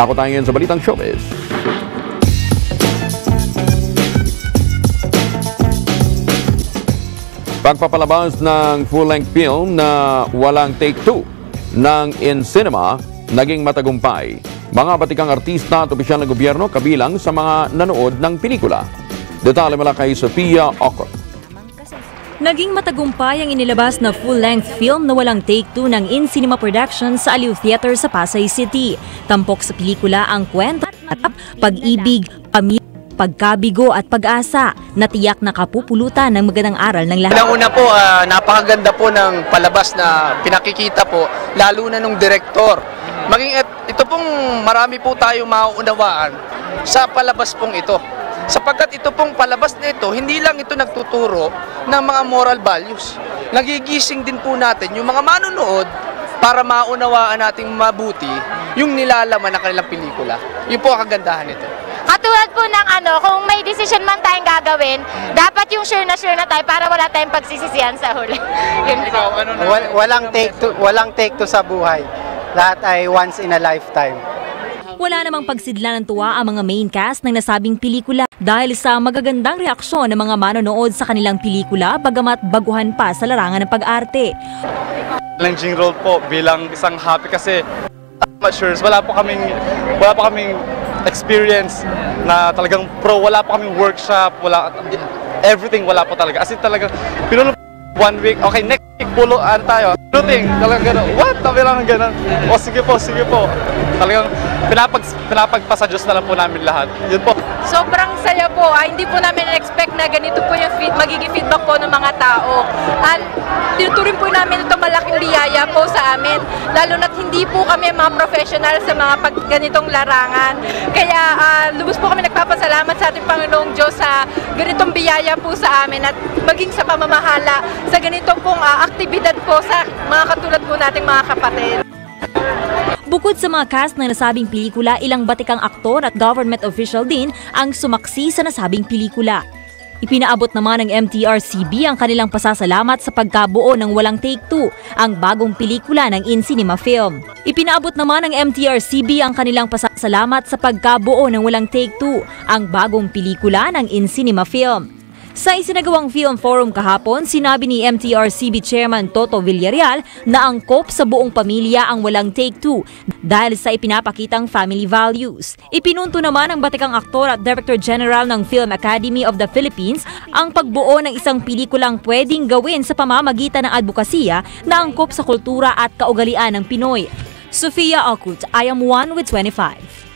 Dako tayo ngayon sa Balitang Showbiz. Pagpapalabas ng full-length film na Walang Take 2 ng In Cinema naging matagumpay. Mga batikang artista at opisyal ng gobyerno kabilang sa mga nanood ng pelikula. Detalye mula kay Sofia Ocot. Naging matagumpay ang inilabas na full-length film na Walang Take 2 ng In Cinema Production sa Aliw Theater sa Pasay City. Tampok sa pelikula ang kwento at pag-ibig, pamilya, pagkabigo at pag-asa na tiyak na kapupulutan ng magandang aral ng lahat. Una po, napakaganda po ng palabas na pinakikita po, lalo na nung direktor. Maging ito pong marami po tayo mauunawaan sa palabas pong ito. Sapagkat ito pong palabas na ito, hindi lang ito nagtuturo ng mga moral values. Nagigising din po natin yung mga manonood para maunawaan nating mabuti yung nilalaman ng kanilang pelikula. Yun po ang kagandahan nito. Katulad po ng kung may decision man tayong gagawin, dapat yung sure na tayo para wala tayong pagsisisihan sa huli. Walang take two sa buhay. Lahat ay once in a lifetime. Wala namang pagsidla ng tuwa ang mga main cast ng nasabing pelikula dahil sa magagandang reaksyon ng mga manonood sa kanilang pelikula bagamat baguhan pa sa larangan ng pag-arte. Challenging role po bilang isang happy kasi amateurs, wala po kaming experience na talagang wala po kaming workshop, everything wala po talaga. As in talagang pinulo 1 week, okay, next week pulo tayo. Nothing, talagang gano'n. What? Tabi lang gano'n. O sige po. Talagang pinapagpasa Diyos na lang po namin lahat. Yun po. Sobrang saya po. Hindi po namin expect na ganito po yung magiging feedback po ng mga tao. At tinuturin po namin ito malaking biyaya po sa amin. Lalo na't hindi po kami mga professional sa mga ganitong larangan. Kaya lubos po kami nagpapasalamat sa ating Panginoong Diyos sa ganitong biyaya po sa amin at maging sa pamamahala sa ganitong pong aktibidad po sa mga katulad po nating mga kapatid. Bukod sa mga cast ng nasabing pelikula, ilang batikang aktor at government official din ang sumaksi sa nasabing pelikula. Ipinaabot naman ng MTRCB ang kanilang pasasalamat sa pagkabuo ng Walang Take 2, ang bagong pelikula ng In Cinema Film. Ipinaabot naman ng MTRCB ang kanilang pasasalamat sa pagkabuo ng Walang Take 2, ang bagong pelikula ng In Cinema Film. Sa isinagawang film forum kahapon, sinabi ni MTRCB Chairman Toto Villarreal na angkop sa buong pamilya ang Walang Take 2 dahil sa ipinapakitang family values. Ipinunto naman ng batikang aktor at Director General ng Film Academy of the Philippines ang pagbuo ng isang pelikulang pwedeng gawin sa pamamagitan ng advokasya na angkop sa kultura at kaugalian ng Pinoy. Sofia Ocot, I Am One with 25.